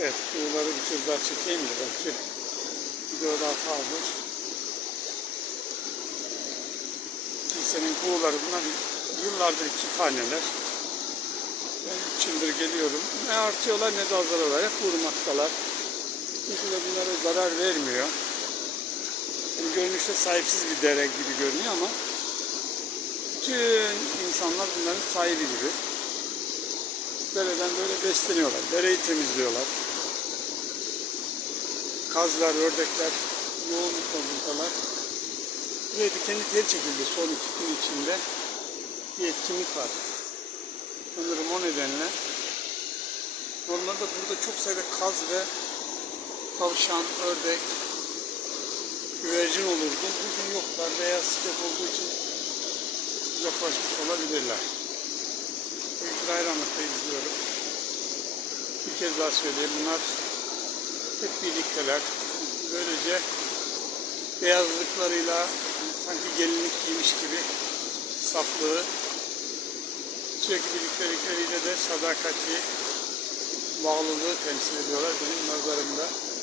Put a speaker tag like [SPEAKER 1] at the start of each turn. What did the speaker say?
[SPEAKER 1] Evet, kuğuları bir kez daha çekeyim de belki video daha fazla. Kilisenin kuğuları bunlar yıllardır iki taneler. Ben üç yıldır geliyorum. Ne artıyorlar ne de azalıyorlar. Hep vurmaktalar. Kimse de bunlara zarar vermiyor. Yani görünüşte sahipsiz bir dere gibi görünüyor ama bütün insanlar bunların sahibi gibi. Dereden böyle besleniyorlar. Dereyi temizliyorlar. Kazlar, ördekler yoğunlukla buradalar. Buraya dikenli tel çekildi son iki gün içinde. Bir etkinlik var. Sanırım o nedenle. Normalde burada çok sayıda kaz ve tavşan, ördek, güvercin olurdu. Bugün yoklar veya sıcak olduğu için uzaklaşmış olabilirler. Hayranlıkla izliyorum. Bir kez daha söyleyeyim bunlar hep birlikteler. Böylece beyazlıklarıyla sanki gelinlik giymiş gibi saflığı sürekli birliktelikleriyle de sadakati, bağlılığı temsil ediyorlar benim nazarımda.